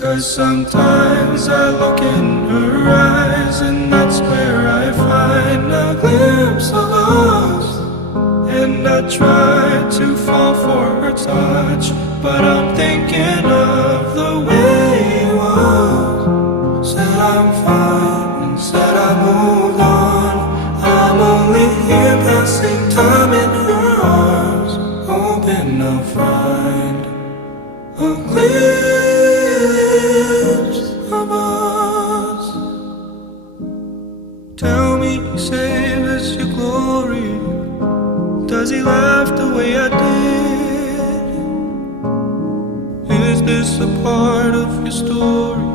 'Cause sometimes I look in her eyes, and that's where I find a glimpse of us. And I try to fall for her touch, but I'm thinking of the way it was. Said I'm fine and said I moved on. I'm only here passing time in her arms, hoping I'll find a glimpse of us. Tell me, save us your glory. Does he laugh the way I did? Is this a part of your story?